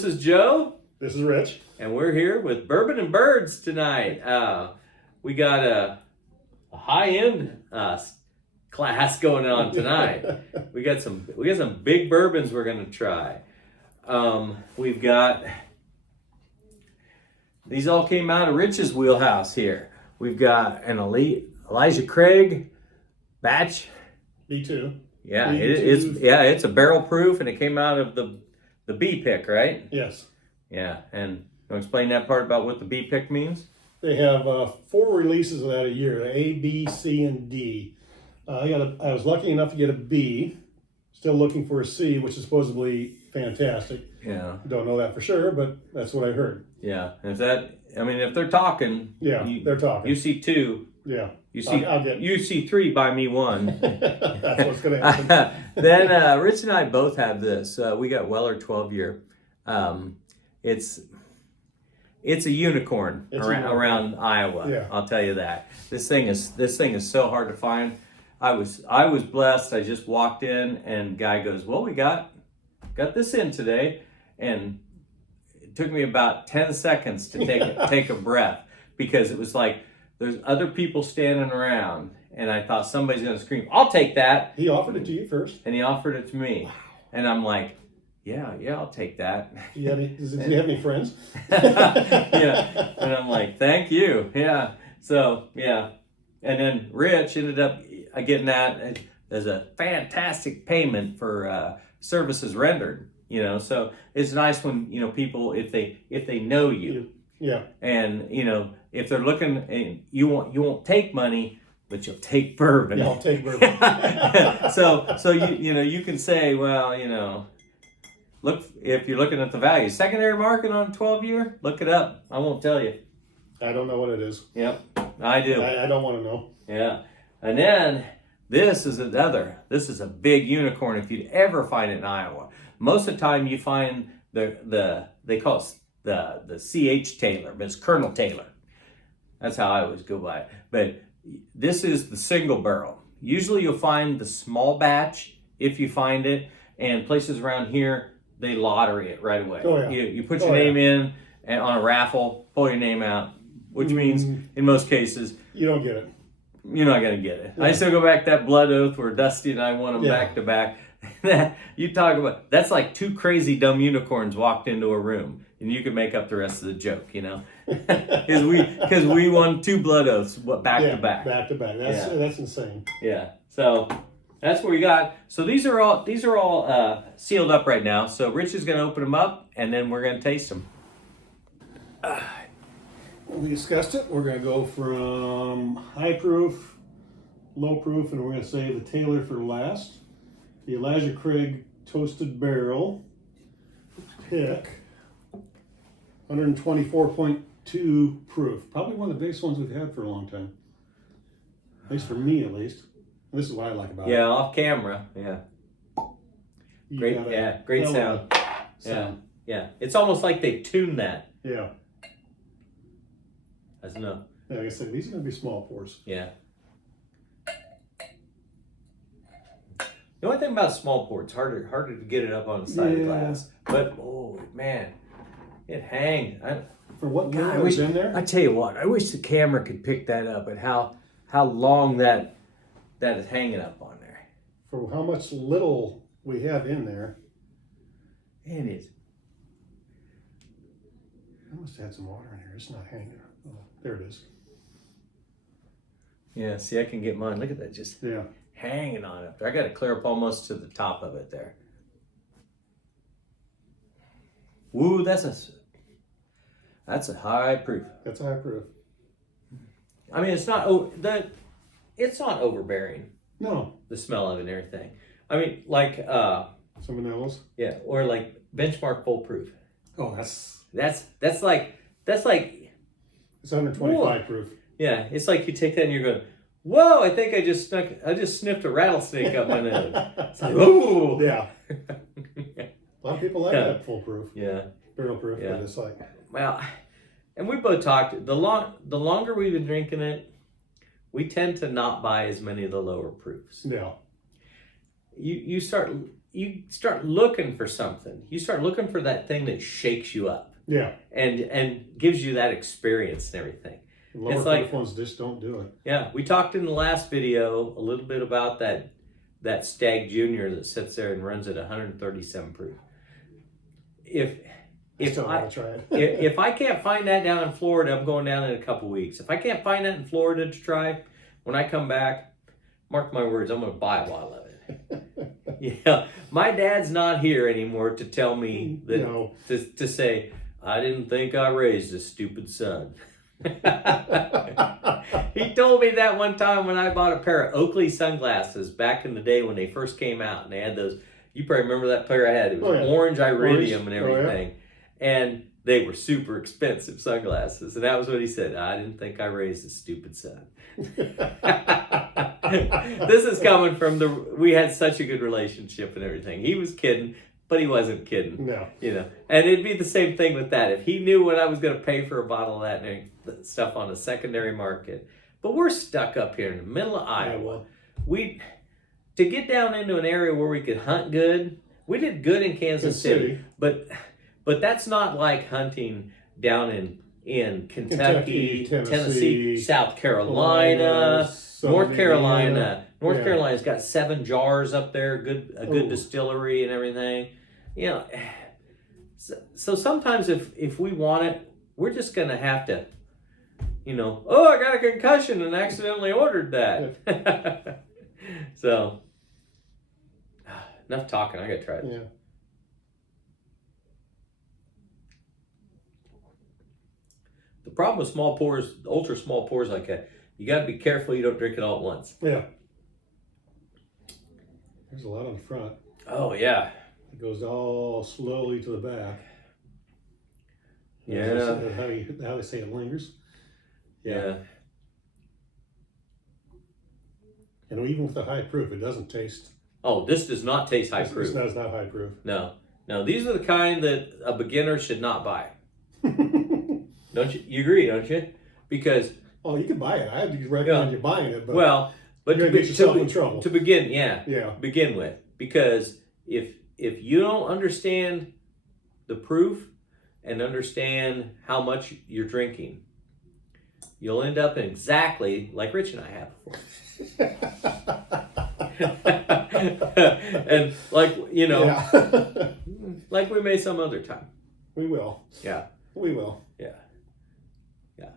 this is Joe. This is Rich. And we're here with Bourbon and Birds tonight. We got a high-end class going on tonight. we got some big bourbons we're going to try. We've got, these all came out of Rich's wheelhouse here. We've got an elite Elijah Craig batch. B2. Yeah, B2. it's a barrel proof, and it came out of the B pick, right? Yes. Yeah, and you want to explain that part about what the B pick means? They have 4 releases of that a year: A, B, C, and D. I was lucky enough to get a B. Still looking for a C, which is supposedly fantastic. Yeah. Don't know that for sure, but that's what I heard. Yeah, if they're talking. Yeah, they're talking. You see 2. Yeah. You see, I'll get. You see 3, buy me 1. That's what's going to happen. Then Rich and I both have this. We got Weller 12 year. It's a unicorn around Iowa. Yeah. I'll tell you that. This thing is so hard to find. I was blessed. I just walked in and guy goes, "Well, we got this in today," and it took me about 10 seconds to take a breath, because it was like there's other people standing around, and I thought somebody's gonna scream, "I'll take that." He offered it to you first, and he offered it to me. Wow. And I'm like, yeah, I'll take that. Does he have any friends? Yeah, and I'm like, thank you. Yeah, so yeah, and then Rich ended up getting that as a fantastic payment for services rendered. So it's nice when people, if they know you. Yeah. And if they're looking, and you won't take money, but you'll take bourbon. Yeah, I'll take bourbon. so you can say, well, look, if you're looking at the value, secondary market on 12 year, look it up. I won't tell you. I don't know what it is. Yep, I do. I don't want to know. Yeah, and then this is a big unicorn if you'd ever find it in Iowa. Most of the time you find they call it the CH Taylor, but it's Colonel Taylor. That's how I always go by it. But this is the single barrel. Usually you'll find the small batch if you find it, and places around here, they lottery it right away. Oh, yeah. You put your name in and on a raffle, pull your name out, which means in most cases you don't get it. You're not gonna get it. Yeah. I still go back to that blood oath where Dusty and I won them back to back. You talk about, that's like 2 crazy dumb unicorns walked into a room, and you can make up the rest of the joke, because we won 2 blood oaths back to back. Back to back. That's insane. Yeah. So that's what we got. So these are all sealed up right now. So Rich is gonna open them up, and then we're gonna taste them. We discussed it. We're going to go from high proof, low proof, and we're going to save the Taylor for last. The Elijah Craig Toasted Barrel pick, 124.2 proof. Probably one of the biggest ones we've had for a long time. At least for me, at least. This is what I like about it. Yeah, off camera. Yeah. Great sound. Yeah. It's almost like they tuned that. Yeah. That's enough. Yeah, like I said, these are going to be small pours. Yeah. The only thing about small pour, it's harder to get it up on the side of the glass. But oh man, it hangs. For what God, was in there? I tell you what, I wish the camera could pick that up and how long that is hanging up on there. For how much little we have in there. It is. I must have had some water in here. It's not hanging. Oh, there it is. Yeah, see, I can get mine. Look at that, just hanging on up there. I got to clear up almost to the top of it there. Woo, that's a high proof. That's a high proof. I mean, it's not overbearing. No. The smell of it and everything. I mean, like some vanillas. Yeah, or like benchmark full proof. Oh, that's like it's 125 proof. Yeah, it's like you take that and you're going, whoa, I think I just sniffed a rattlesnake up my nose. It's like, oh. Yeah. A lot of people like that full proof. Yeah. Barrel proof, but it's like. Well, and we both talked, the longer we've been drinking it, we tend to not buy as many of the lower proofs. Yeah. You start you start looking for something. You start looking for that thing that shakes you up. Yeah. And gives you that experience and everything. Lower It's proof like, ones just don't do it. yeah, we talked in the last video a little bit about that Stag Junior that sits there and runs at 137 proof. If I'll try it. if I can't find that down in Florida, I'm going down in a couple weeks. If I can't find that in Florida to try, when I come back, mark my words, I'm going to buy a bottle of it. Yeah, my dad's not here anymore to tell me that No. to say, I didn't think I raised a stupid son. He told me that one time when I bought a pair of Oakley sunglasses back in the day when they first came out, and they had those. You probably remember that pair I had. It was orange iridium and everything, and they were super expensive sunglasses. And that was what he said. I didn't think I raised a stupid son. This is coming from we had such a good relationship and everything. He was kidding, but he wasn't kidding. No. You know, and it'd be the same thing with that. If he knew what I was going to pay for a bottle of that and stuff on the secondary market. But we're stuck up here in the middle of Iowa. To get down into an area where we could hunt good, we did good in Kansas City. But that's not like hunting down in Kentucky, Tennessee, South Carolina, North Carolina. North Carolina's got 7 jars up there, a good distillery and everything. You know, so sometimes if we want it, we're just gonna have to, you know, I got a concussion and accidentally ordered that. So enough talking. I gotta try this. Yeah. The problem with small pours, ultra small pours like that, you got to be careful you don't drink it all at once. Yeah. There's a lot on the front. Oh, yeah. It goes all slowly to the back. Yeah. That's how they say it lingers. Yeah. And even with the high proof, it doesn't taste. Oh, this does not taste high proof. It's not high proof. No. These are the kind that a beginner should not buy. Don't you? You agree, don't you? Because you can buy it. I would recommend you buying it, but but you're gonna get yourself in trouble. To begin, begin with, because if you don't understand the proof and understand how much you're drinking, you'll end up in exactly like Rich and I have before. And like like we may some other time. We will. Yeah. We will. Yeah. Yeah.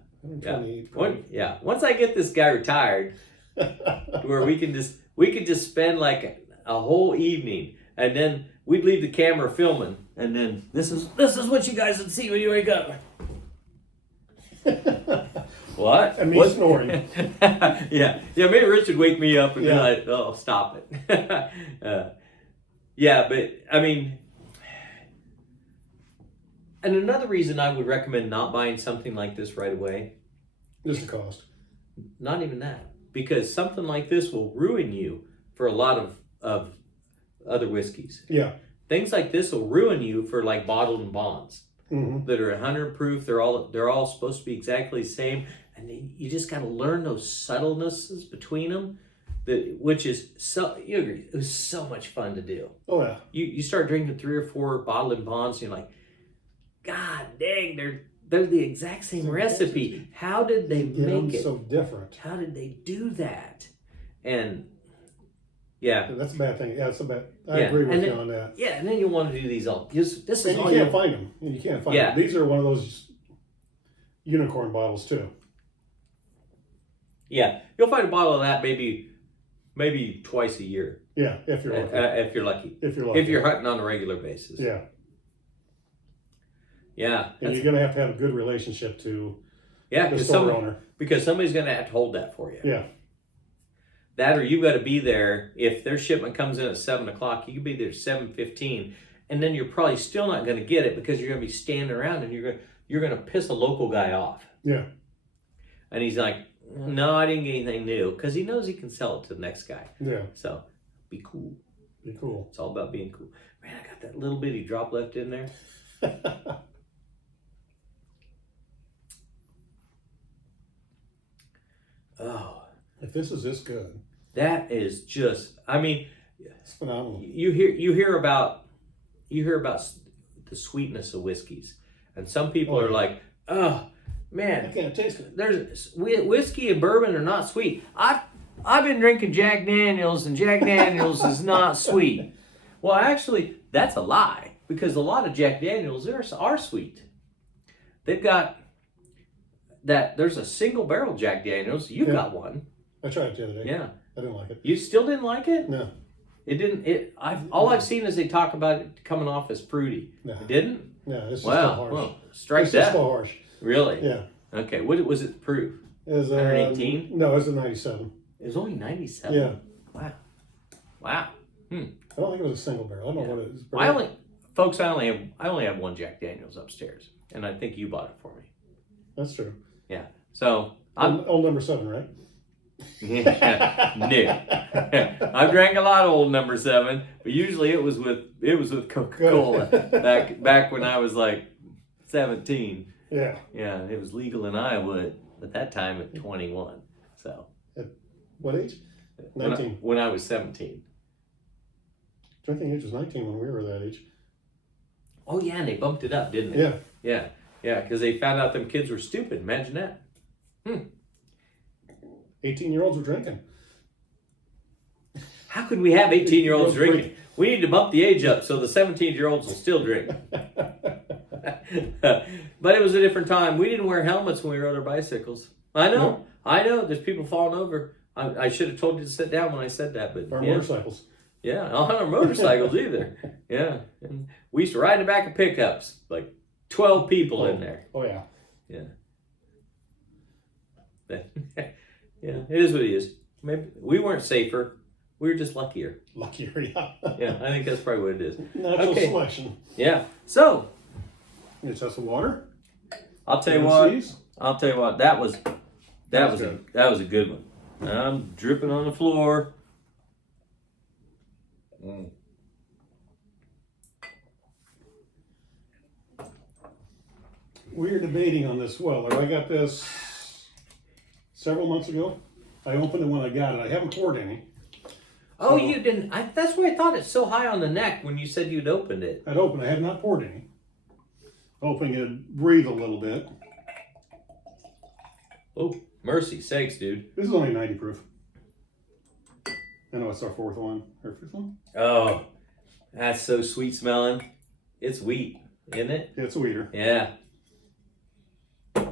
Once I get this guy retired, where we could just spend like a whole evening, and then we'd leave the camera filming, and then this is what you guys would see when you wake up. What? And me snoring. Yeah. Maybe Rich would wake me up and be like, "Oh, stop it." Yeah, but I mean. And another reason I would recommend not buying something like this right away. Just the cost. Not even that. Because something like this will ruin you for a lot of other whiskeys. Yeah. Things like this will ruin you for like bottled and bonds that are 100 proof. They're all supposed to be exactly the same. And you just got to learn those subtlenesses between them. Which is you agree, it was so much fun to do. Oh, yeah. You start drinking 3 or 4 bottled and bonds and you're like, God dang, they're the exact same recipe. How did they make it so different? How did they do that? And yeah, that's a bad thing. Yeah, it's a bad. I agree with you on that. Yeah, and then you want to do these all. This is you can't find them. You can't find them. These are one of those unicorn bottles too. Yeah, you'll find a bottle of that maybe twice a year. Yeah, if you're lucky. If you're lucky. If you're hunting on a regular basis. Yeah. Yeah. And you're going to have a good relationship to the store owner. Because somebody's going to have to hold that for you. Yeah. That or you've got to be there. If their shipment comes in at 7 o'clock, you can be there at 7:15. And then you're probably still not going to get it because you're going to be standing around and you're going to piss a local guy off. Yeah. And he's like, no, I didn't get anything new. Because he knows he can sell it to the next guy. Yeah. So be cool. Be cool. It's all about being cool. Man, I got that little bitty drop left in there. Oh, if this is this good, that is just, I mean, It's phenomenal. You hear about the sweetness of whiskeys, and some people are like, oh man, I can't taste it. there's whiskey and bourbon are not sweet. I've been drinking Jack Daniels, and Jack Daniels is not sweet. Well, actually, that's a lie, because a lot of Jack Daniels are sweet. They've got that. There's a single barrel Jack Daniels. You got one. I tried it the other day. Yeah. I didn't like it. You still didn't like it? No. It didn't. All I've seen is they talk about it coming off as fruity. No. It didn't? No, it's just Wow. so harsh. Well, strike It's that. just so harsh. Really? Yeah. Okay. What was it proof? It was 118? No, it was a 97. It was only 97. Yeah. Wow. Wow. I don't think it was a single barrel. I don't know what it is. I only have one Jack Daniels upstairs, and I think you bought it for me. That's true. Yeah. So I'm Old number 7, right? no. I've drank a lot of old number 7, but usually it was with Coca-Cola back when I was like 17. Yeah. Yeah, it was legal in Iowa at that time at 21. So At what age? 19. when I was 17. Drinking age was 19 when we were that age. Oh yeah, and they bumped it up, didn't they? Yeah. Yeah, because they found out them kids were stupid. Imagine that. 18-year-olds were drinking. How could we have 18-year-olds drinking? We need to bump the age up so the 17-year-olds will still drink. But it was a different time. We didn't wear helmets when we rode our bicycles. I know. No. I know. There's people falling over. I should have told you to sit down when I said that, but Our motorcycles. Yeah, on our motorcycles either. Yeah, and we used to ride in the back of pickups, like 12 people in there. Oh, yeah. Yeah. Yeah, it is what it is. Maybe we weren't safer. We were just luckier. Luckier, yeah. Yeah, I think that's probably what it is. Natural selection. Yeah. So You just have some water. I'll tell you what. That was a good one. I'm dripping on the floor. We were debating on this Weller. I got this several months ago. I opened it when I got it. I haven't poured any. Oh, So- you didn't. That's why I thought it's so high on the neck when you said you'd opened it. I'd opened. I had not poured any. Hoping it'd breathe a little bit. Oh, mercy sakes, dude. This is only 90 proof. I know it's our 4th one. Or 5th one? Oh, that's so sweet smelling. It's wheat, isn't it? Yeah, it's a weeder. Yeah. Does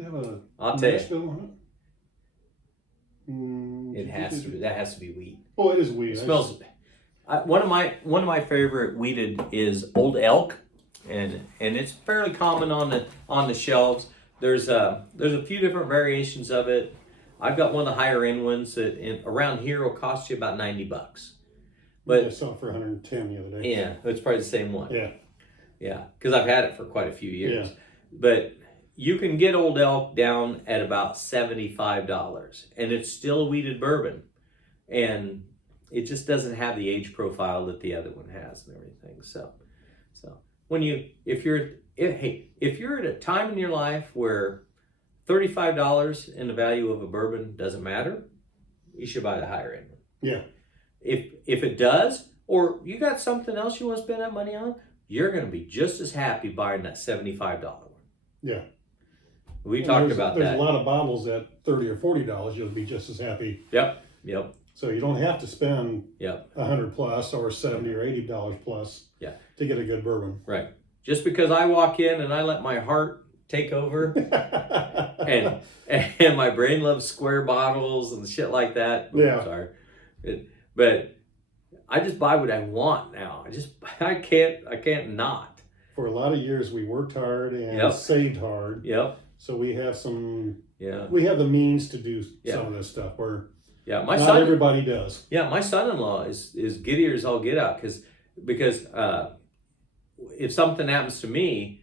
it have a I'll tell you. mash bill on it? It has to. That has to be wheat. Oh, it is wheat. It smells. One of my favorite wheated is Old Elk, and it's fairly common on the shelves. There's a few different variations of it. I've got one of the higher end ones that around here will cost you about $90. But I saw it for 110 the other day. yeah, it's probably the same one. Yeah. Yeah, because I've had it for quite a few years. Yeah. But you can get Old Elk down at about $75, and it's still a wheated bourbon, and it just doesn't have the age profile that the other one has and everything. So when if you're at a time in your life where $35 in the value of a bourbon doesn't matter, you should buy the higher end one. Yeah. If it does, or you got something else you want to spend that money on, you're going to be just as happy buying that $75 one. Yeah. We talked about that. There's a lot of bottles at $30 or $40. You'll be just as happy. Yep. So you don't have to spend Yep. $100 plus or $70 or $80 plus to get a good bourbon. Right. Just because I walk in and I let my heart take over and my brain loves square bottles and shit like that. Yeah. Sorry. But I just buy what I want now. I can't not. For a lot of years we worked hard and saved hard. Yep. So we have Yeah. we have the means to do some of this stuff where not everybody does. Yeah, my son-in-law is giddier as all get out because if something happens to me,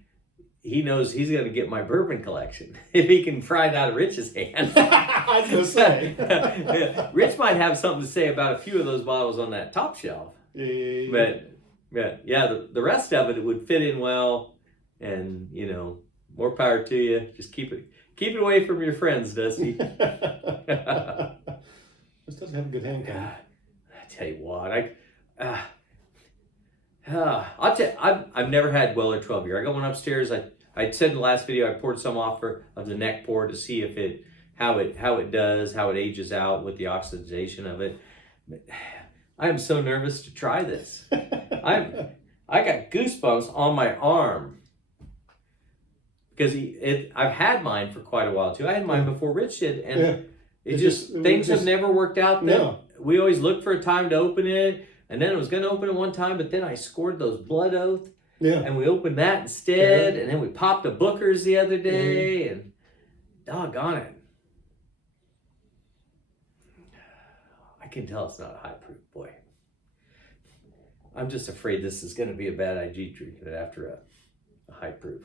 he knows he's going to get my bourbon collection if he can pry it out of Rich's hand. I was going to say. Rich might have something to say about a few of those bottles on that top shelf. But yeah, the rest of it would fit in well, and more power to you. Just keep it away from your friends, Dusty. Just doesn't have a good hang time. I tell you what, I'll tell you, I've never had Weller 12 year. I got one upstairs. I said in the last video I poured some off of the neck pour to see if how it does, how it ages out with the oxidation of it. I am so nervous to try this. I got goosebumps on my arm because I've had mine for quite a while too. I had mine before Rich did, and things have never worked out. No. We always looked for a time to open it, and then it was going to open it one time, but then I scored those blood oath, and we opened that instead, and then we popped a Booker's the other day, and doggone it. I can tell it's not high proof, boy. I'm just afraid this is going to be a bad IG drinking it after a high proof.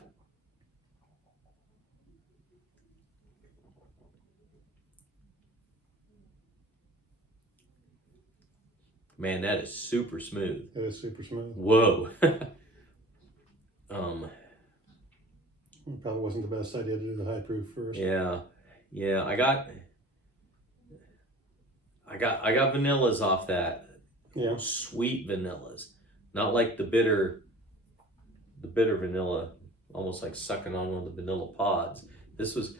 Man, that is super smooth. It is super smooth. Whoa. It probably wasn't the best idea to do the high proof first. Yeah. I got vanillas off that. Yeah. Sweet vanillas. Not like the bitter vanilla, almost like sucking on one of the vanilla pods. This was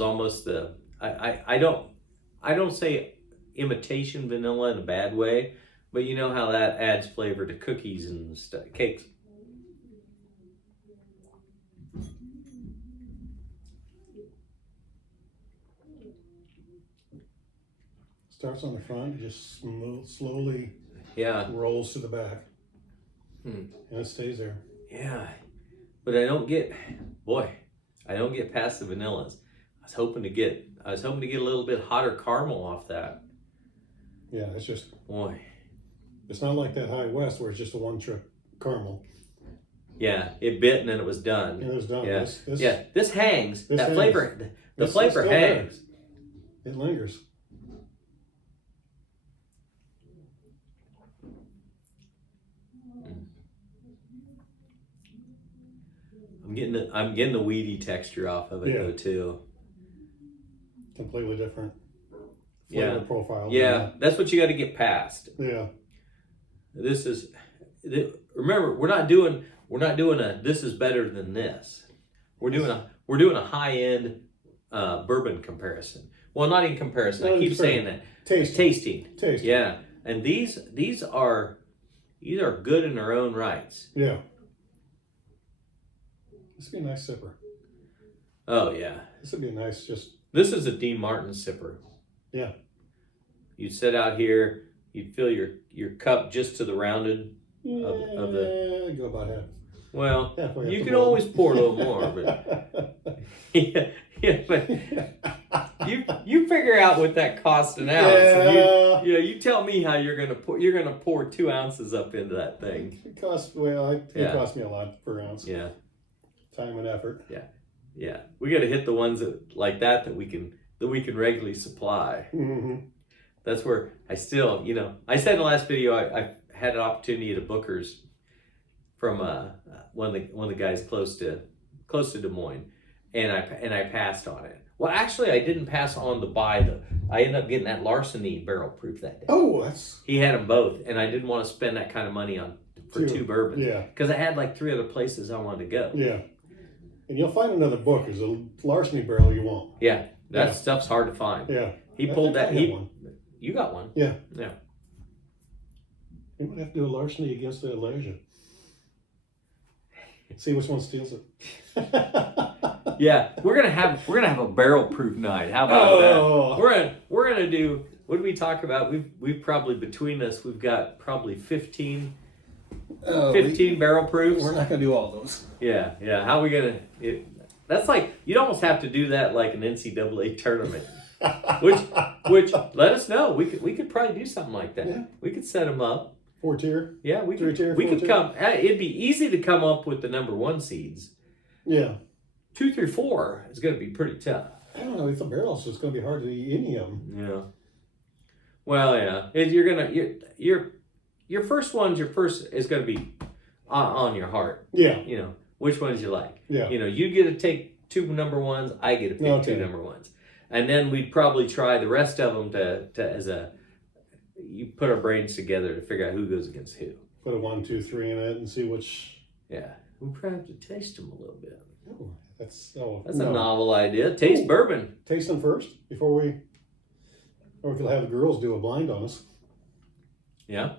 almost the I don't say imitation vanilla in a bad way, but you know how that adds flavor to cookies and cakes. Starts on the front, just slowly rolls to the back. And it stays there. Yeah. But I don't get past the vanillas. I was hoping to get a little bit hotter caramel off that. Yeah, it's just boy. It's not like that High West where it's just a one trip caramel. Yeah, it bit and then it was done. Yeah, it was done. Yeah, this hangs. This that hangs. flavor, the flavor hangs. It lingers. I'm getting the weedy texture off of it though too. Completely different flavor profile. Yeah, that's what you got to get past. Yeah. Remember, we're not doing a this is better than this. We're doing a high end bourbon comparison. Well, not in comparison. I keep saying that. Tasting. Yeah, and these are good in their own rights. Yeah. This would be a nice sipper. Oh yeah. This would be a nice This is a Dean Martin sipper. Yeah. You'd sit out here. You'd fill your cup just to the rounded of the. Go about half. Well, halfway you can always pour a little more, but but you figure out what that costs an ounce. Yeah. And you tell me how you're gonna pour 2 ounces up into that thing. It cost me a lot per ounce. Yeah. Time and effort. Yeah. We got to hit the ones that we can regularly supply. Mm-hmm. That's where I still, I said in the last video I had an opportunity at a Booker's from one of the guys close to Des Moines, and I passed on it. Well, actually, I didn't pass on the buy. I ended up getting that Larceny barrel proof that day. Oh, he had them both, and I didn't want to spend that kind of money for two bourbons. Yeah, because I had like 3 other places I wanted to go. Yeah, and you'll find another book. There's a Larceny barrel you won't. Yeah, that stuff's hard to find. Yeah, he pulled that. You got one. Yeah. You might have to do a Larceny against the Elijah. See which one steals it. Yeah, we're gonna have a barrel proof night. How about that? We're gonna do. What did we talk about? We've probably between us we've got probably 15 barrel proofs. We're not gonna do all those. Yeah. How are we gonna? That's like you'd almost have to do that like an NCAA tournament. which let us know. We could probably do something like that. Yeah. We could set them up. 4-tier. Yeah, we could come. It'd be easy to come up with the number 1 seeds. Yeah. 2, 3, 4 is going to be pretty tough. I don't know. It's a barrel, so it's going to be hard to eat any of them. Yeah. Well, yeah. Your first is going to be on your heart. Yeah. Which ones you like. Yeah. You get to take 2 number 1s. I get to pick 2 number 1s. And then we'd probably try the rest of them you put our brains together to figure out who goes against who. Put a 1, 2, 3 in it and see which. Yeah, we probably have to taste them a little bit. Oh, that's a novel idea. Taste bourbon. Taste them first before we, or we could have the girls do a blind on us. Yeah,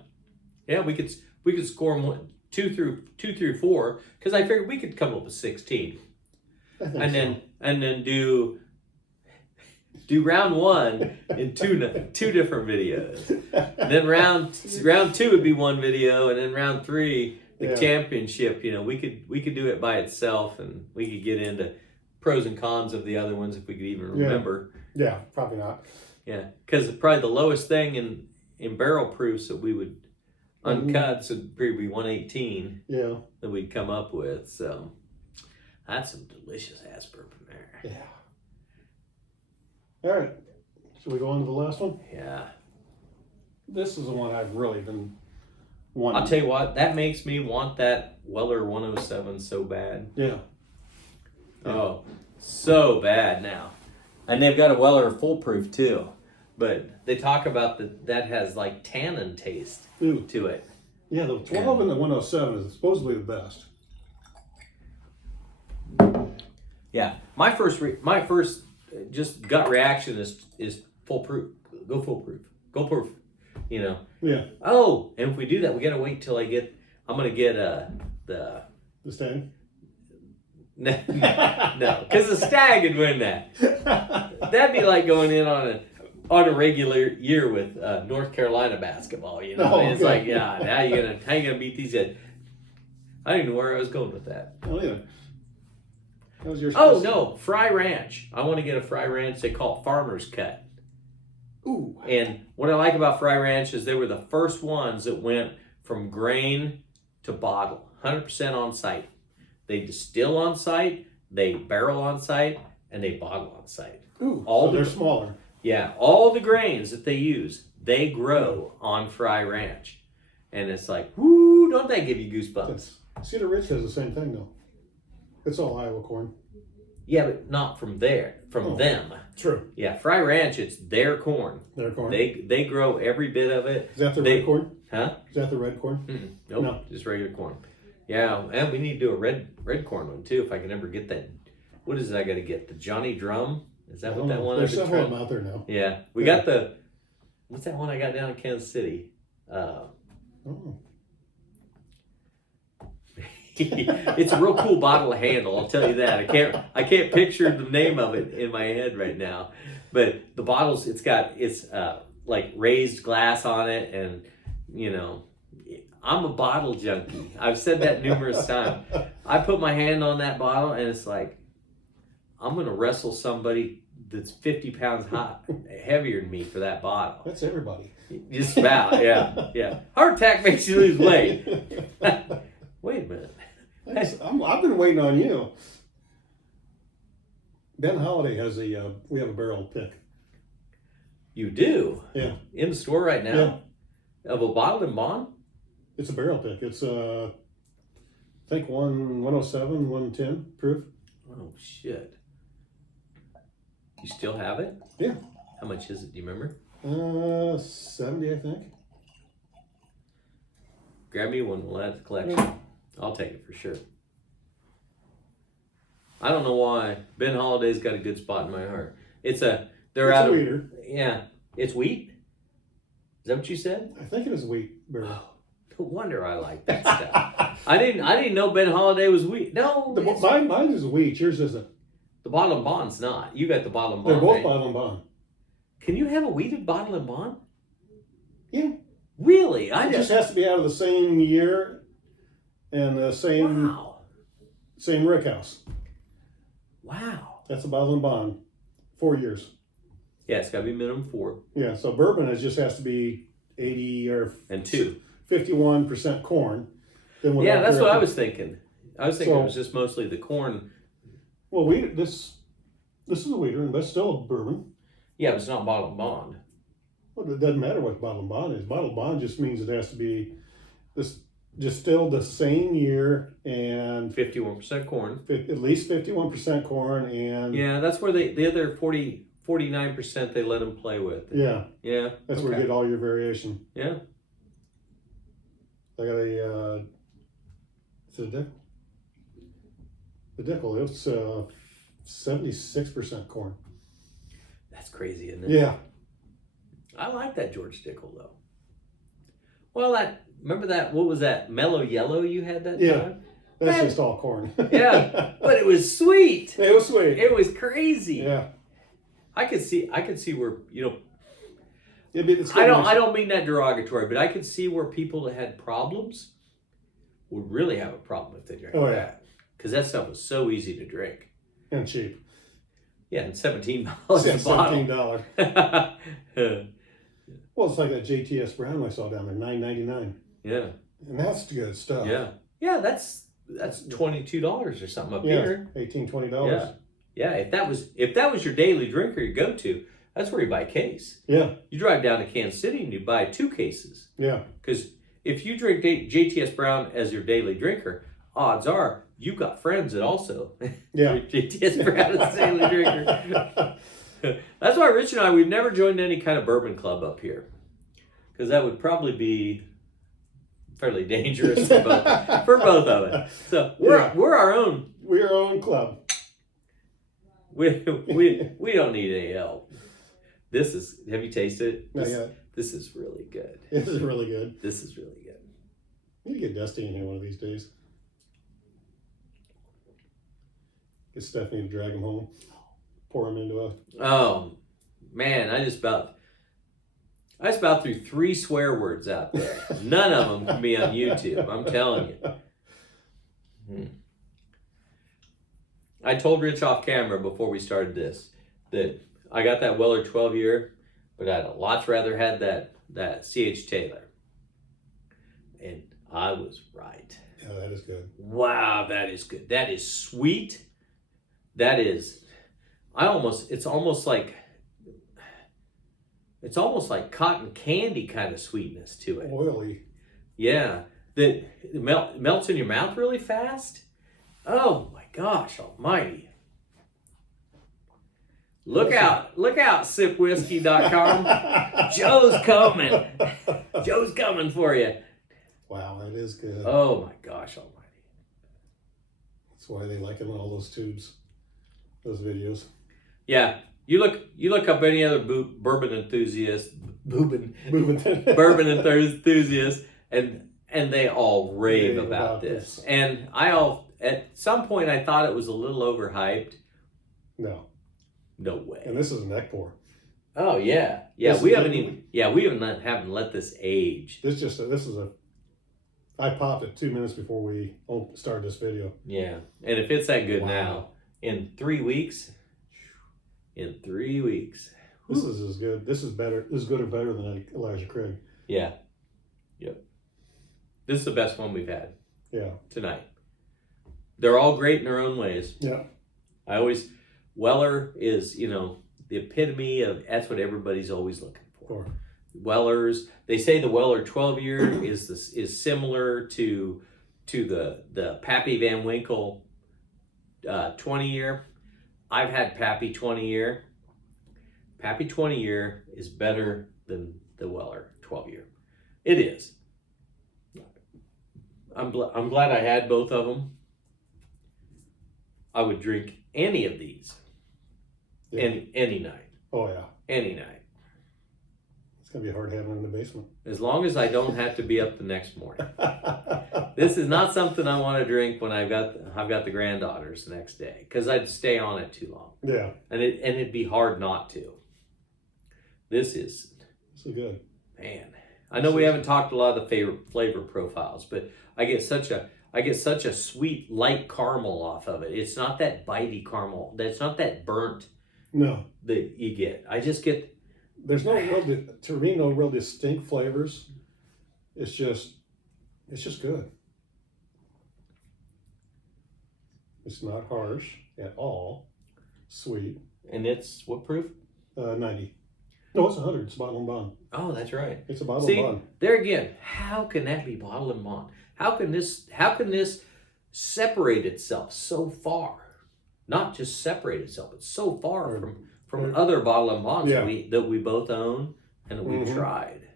we could score them 2 through 4 because I figured we could come up with 16, and then do round 1 in two different videos. And then round 2 would be one video, and then round 3 the championship. You know, we could do it by itself, and we could get into pros and cons of the other ones if we could even remember. Yeah, probably not. Yeah, because probably the lowest thing in barrel proofs that we would uncut would probably be 118. Yeah, that we'd come up with. So that's some delicious ass bourbon there. Yeah. All right, should we go on to the last one? Yeah. This is the one I've really been wanting. I'll tell you what, that makes me want that Weller 107 so bad. Yeah. Oh, so bad now. And they've got a Weller foolproof too. But they talk about that has like tannin taste to it. Yeah, the 12 and the 107 is supposedly the best. Yeah, my first just gut reaction is foolproof. Go foolproof. Go proof. You know. Yeah. Oh, and if we do that, we gotta wait till I'm gonna get the Stag. No, because the Stag would win that. That'd be like going in on a regular year with North Carolina basketball. You know, it's like, yeah, how you gonna beat these guys? I don't even know where I was going with that. I don't either. That was your. Oh no, Fry Ranch. I want to get a Fry Ranch. They call it Farmer's Cut. Ooh. And what I like about Fry Ranch is they were the first ones that went from grain to bottle, 100% on site. They distill on site, they barrel on site, and they bottle on site. Ooh, so they're smaller. Yeah, all the grains that they use, they grow on Fry Ranch. And it's like, whoo, don't that give you goosebumps? Cedar Ridge has the same thing, though. It's all Iowa corn. Yeah, but not from them. True. Yeah, Fry Ranch, it's their corn. Their corn. They grow every bit of it. Is that the red corn? Huh? Is that the red corn? Nope, No. Just regular corn. Yeah, and we need to do a red corn one too. If I can ever get that, what is it I got to get? The Johnny Drum? Is that what that one is? There's several of them out there now. Yeah, we got the. What's that one I got down in Kansas City? It's a real cool bottle of handle. I'll tell you that. I can't picture the name of it in my head right now, but the bottles it's like raised glass on it, and you know. I'm a bottle junkie. I've said that numerous times. I put my hand on that bottle and it's like, I'm going to wrestle somebody that's 50 pounds heavier than me for that bottle. That's everybody. Just about, yeah. Heart attack makes you lose weight. Wait a minute. I've been waiting on you. Ben Holiday has we have a barrel pick. You do? Yeah. In the store right now? Yeah. Of a bottle and bond? It's a barrel pick. It's I think 107, 110 proof. Oh shit! You still have it? Yeah. How much is it? Do you remember? 70, I think. Grab me one. We'll add to the collection. Yeah. I'll take it for sure. I don't know why Ben Holiday's got a good spot in my heart. It's a wheater. Yeah, it's wheat. Is that what you said? I think it is wheat barrel. No wonder I like that stuff. I didn't know Ben Holiday was wheat. No, mine is wheat. Yours isn't. The bottle and bond's not. You got the bottle and bond. They're both bottle and bond. Can you have a wheated bottle and bond? Yeah. Really? It just has to be out of the same year and the same rick house. Wow. That's a bottle and bond. 4 years. Yeah, it's got to be minimum 4. Yeah. So bourbon just has to be 80 and 2. 51% corn. Yeah, that's what I was thinking. I was thinking it was just mostly the corn. Well, this is a wheater, but it's still a bourbon. Yeah, but it's not bottle and bond. Well, it doesn't matter what bottle and bond is. Bottle and bond just means it has to be distilled the same year and 51% corn. At least 51% corn and yeah, that's where the other 49% 49% they let them play with. Yeah. Yeah. That's where you get all your variation. Yeah. I got a, is it a Dickel? The Dickel, it's 76% corn. That's crazy, isn't it? Yeah. I like that George Dickel, though. Well, remember that, what was that, mellow yellow you had that time? That's just all corn. Yeah, but it was sweet. It was sweet. It was crazy. Yeah. I could see where, you know, It's I don't mean that derogatory, but I could see where people that had problems would really have a problem if they drank that. Because that stuff was so easy to drink. And cheap. Yeah, and $17 a $17. bottle. Well, it's like that JTS Brown I saw down there, $9.99. Yeah. And that's good stuff. Yeah. Yeah, that's $22 or something up here. $18, $20. Yeah. Yeah, if that was your daily drinker you go to, that's where you buy a case. Yeah. You drive down to Kansas City and you buy 2 cases. Yeah. Because if you drink JTS Brown as your daily drinker, odds are you've got friends that also JTS Brown as a daily drinker. That's why Rich and I, we've never joined any kind of bourbon club up here. Because that would probably be fairly dangerous for both of us. So we're our own. We're our own club. We don't need any help. Have you tasted it? Not yet. This is really good. This is really good. This is really good. We need to get Dusty in here one of these days. Get Stephanie to drag him home. Pour him into a... Oh, man, I just about threw 3 swear words out there. None of them can be on YouTube, I'm telling you. I told Rich off camera before we started this that I got that Weller 12 year, but I'd a lot rather had that C.H. Taylor. And I was right. Yeah, that is good. Wow, that is good. That is sweet. That is, it's almost like cotton candy kind of sweetness to it. Oily. Yeah. That melts in your mouth really fast. Oh my gosh almighty. Look out, sipwhiskey.com. Joe's coming. Joe's coming for you. Wow, that is good. Oh my gosh almighty. That's why they like him on all those tubes, those videos. Yeah, you look up any other bourbon enthusiast, bourbon enthusiast, and they all rave about this. And at some point I thought it was a little overhyped. No way. And this is a neck pour. Oh yeah. We haven't let this age. I popped it 2 minutes before we started this video. Yeah, and if it's that good now, in 3 weeks. This is as good. This is better. This is good or better than Elijah Craig. Yeah. Yep. This is the best one we've had. Yeah. Tonight. They're all great in their own ways. Yeah. Weller is, the epitome of, that's what everybody's always looking for. Sure. Wellers, they say the Weller 12 year is similar to the Pappy Van Winkle 20 year. I've had Pappy 20 year. Pappy 20 year is better than the Weller 12 year. It is. I'm glad I had both of them. I would drink any of these any night. Oh yeah. Any night. It's gonna be hard having in the basement. As long as I don't have to be up the next morning. This is not something I want to drink when I've got the granddaughters the next day, because I'd stay on it too long. Yeah. And it'd be hard not to. This is good. Man, I know we haven't talked a lot of the flavor profiles, but I get such a sweet light caramel off of it. It's not that bitey caramel. It's not that burnt. No. That you get. I just get. There's no real distinct flavors. It's just good. It's not harsh at all. Sweet. And it's what proof? 90. No, it's 100. It's bottle and bond. Oh, that's right. It's a bottle and bond. There again, how can that be bottle and bond? How can this separate itself so far? Not just separate itself, but so far from other bottle and bonds Yeah. that we both own and that we've Mhm. tried.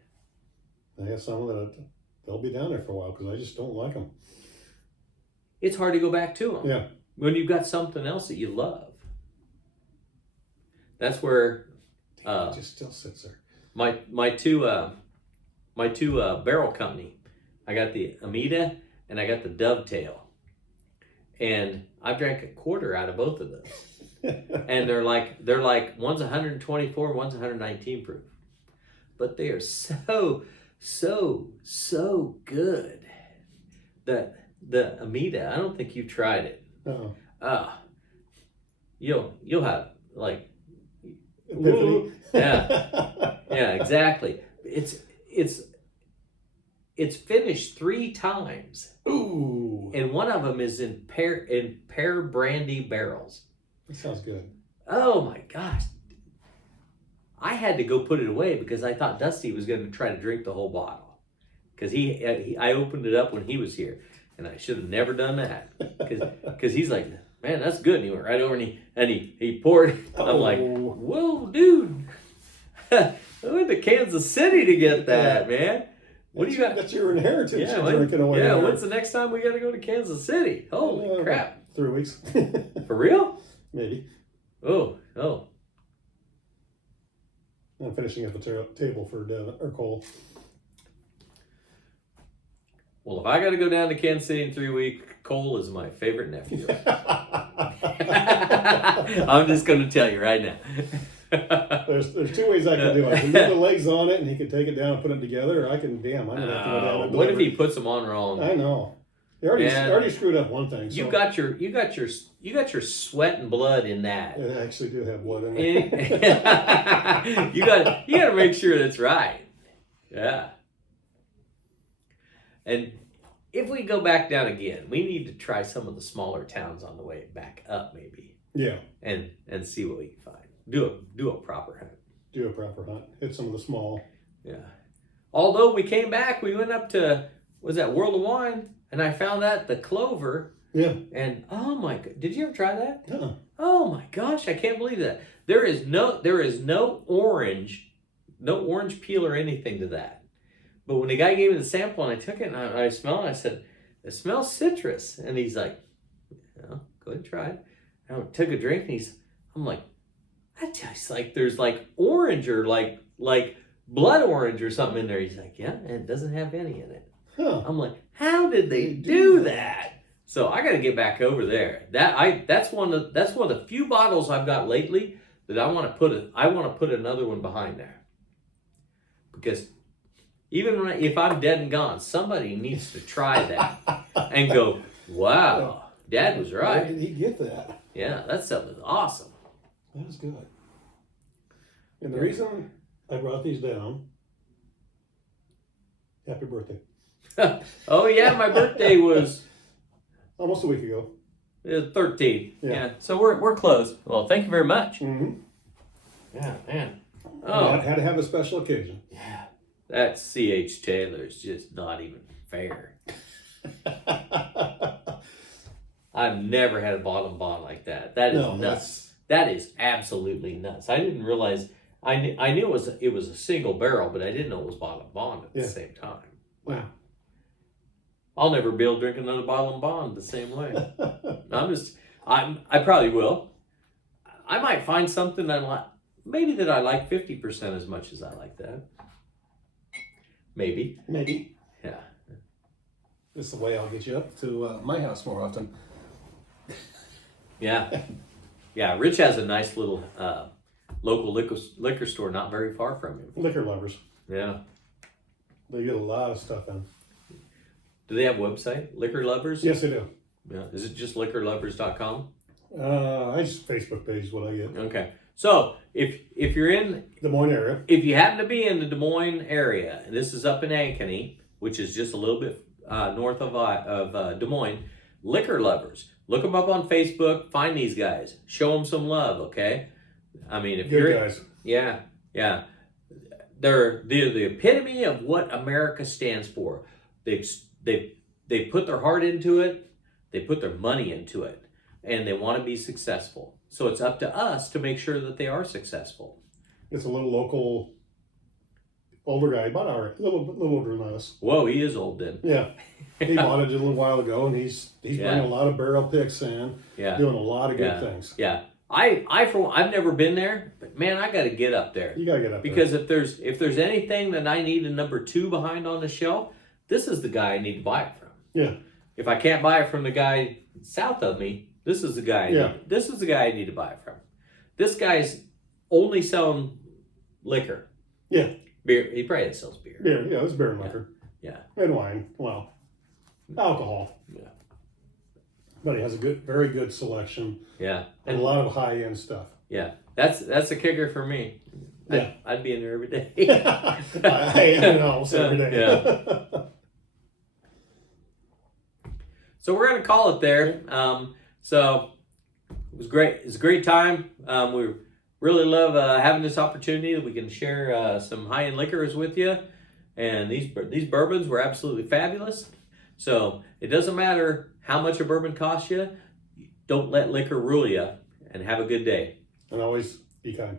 I have some that they'll be down there for a while because I just don't like them. It's hard to go back to them. Yeah. When you've got something else that you love. That's where It just still sits there. my two barrel company. I got the Amita and I got the Dovetail, and I drank a quarter out of both of those. And they're like one's 124, one's 119 proof, but they are so good. That the Amita, I don't think you've tried it. Uh-oh. You'll have like Epiphany. yeah, exactly. It's finished 3 times. Ooh. And one of them is in pear brandy barrels. That sounds good. Oh my gosh. I had to go put it away because I thought Dusty was going to try to drink the whole bottle. Because I opened it up when he was here. And I should have never done that. Because he's like, man, that's good. And he went right over and he poured. I'm like, whoa, dude. I went to Kansas City to get that, man. What do you got? That's your inheritance. Yeah, You're drinking away. yeah. When's the next time we got to go to Kansas City? Holy crap! 3 weeks. For real? Maybe. Oh. I'm finishing up the table for Cole. Well, if I got to go down to Kansas City in 3 weeks, Cole is my favorite nephew. I'm just going to tell you right now. There's 2 ways I can do it. I can move the legs on it, and he can take it down and put it together, or I can. I'm gonna have to go down and what if deliver. he puts them on wrong? I know. He already screwed up one thing. So. You got your sweat and blood in that. I actually do have blood in it. you got to make sure that's right. Yeah. And if we go back down again, we need to try some of the smaller towns on the way back up, maybe. Yeah. And see what we can find. Do a proper hunt. Do a proper hunt. Hit some of the small. Yeah. Although we came back, we went up to World of Wine, and I found the Clover. Yeah. And oh my god, did you ever try that? Uh-uh. Oh my gosh, I can't believe that. There is no orange peel or anything to that. But when the guy gave me the sample and I took it and I smelled it, I said, it smells citrus. And he's like, go ahead and try it. And I took a drink and I'm like, that tastes like there's like orange or like blood orange or something in there. He's like, yeah, and it doesn't have any in it. Huh. I'm like, how did they do that? So I got to get back over there. That's one of the few bottles I've got lately that I want to put another one behind there. Because even if I'm dead and gone, somebody needs to try that and go, wow, Dad was right. Where did he get that? Yeah, that stuff is awesome. That is good. And the reason I brought these down, happy birthday. Oh yeah, my birthday was almost a week ago. It was 13. Yeah. So we're close. Well, thank you very much. Mm-hmm. Yeah, man. Oh, had to have a special occasion. Yeah. That C.H. Taylor's just not even fair. I've never had a bottom bond like that. That is nuts. That is absolutely nuts. I didn't realize. I knew it was a single barrel, but I didn't know it was bottom bond at the same time. Wow. I'll never be able to drink another bottle of bond the same way. I probably will. I might find something I like. Maybe that I like 50% as much as I like that. Maybe. Yeah. This is the way I'll get you up to my house more often. Yeah. Yeah, Rich has a nice little local liquor store not very far from him. Liquor lovers. Yeah. They get a lot of stuff in. Do they have a website? Liquor Lovers? Yes, they do. Yeah. Is it just liquorlovers.com? I just Facebook page is what I get. Okay. So if you're in Des Moines area, if you happen to be in the Des Moines area, and this is up in Ankeny, which is just a little bit north of Des Moines, Liquor Lovers. Look them up on Facebook. Find these guys. Show them some love. Okay. I mean, if good guys. Yeah. They're the epitome of what America stands for. They put their heart into it. They put their money into it, and they want to be successful. So it's up to us to make sure that they are successful. It's a little local older guy, about our little older than us. Whoa, he is old then. Yeah, he bought it just a little while ago, and he's Yeah. bringing a lot of barrel picks in, Yeah. doing a lot of good Yeah. things. Yeah. I've never been there, but man, I got to get up there. You gotta get up Because if there's anything that I need a number 2 behind on the shelf, this is the guy I need to buy it from. there. Yeah, If I can't buy it from the guy south of me, this is the guy. Yeah. This is the guy I need to buy it from. This guy's only selling liquor. Yeah. Beer. He probably sells beer. yeah, it's beer and liquor. Yeah. And wine. Well, alcohol. Yeah. But he has a very good selection Yeah. and a lot of high end stuff. Yeah. That's a kicker for me. Yeah. I'd be in there every day. I am almost every day. Yeah. So we're gonna call it there. So it was great. It's a great time. We really love having this opportunity that we can share some high-end liquors with you. And these bourbons were absolutely fabulous. So it doesn't matter how much a bourbon costs you. Don't let liquor rule you. And have a good day. And always be kind.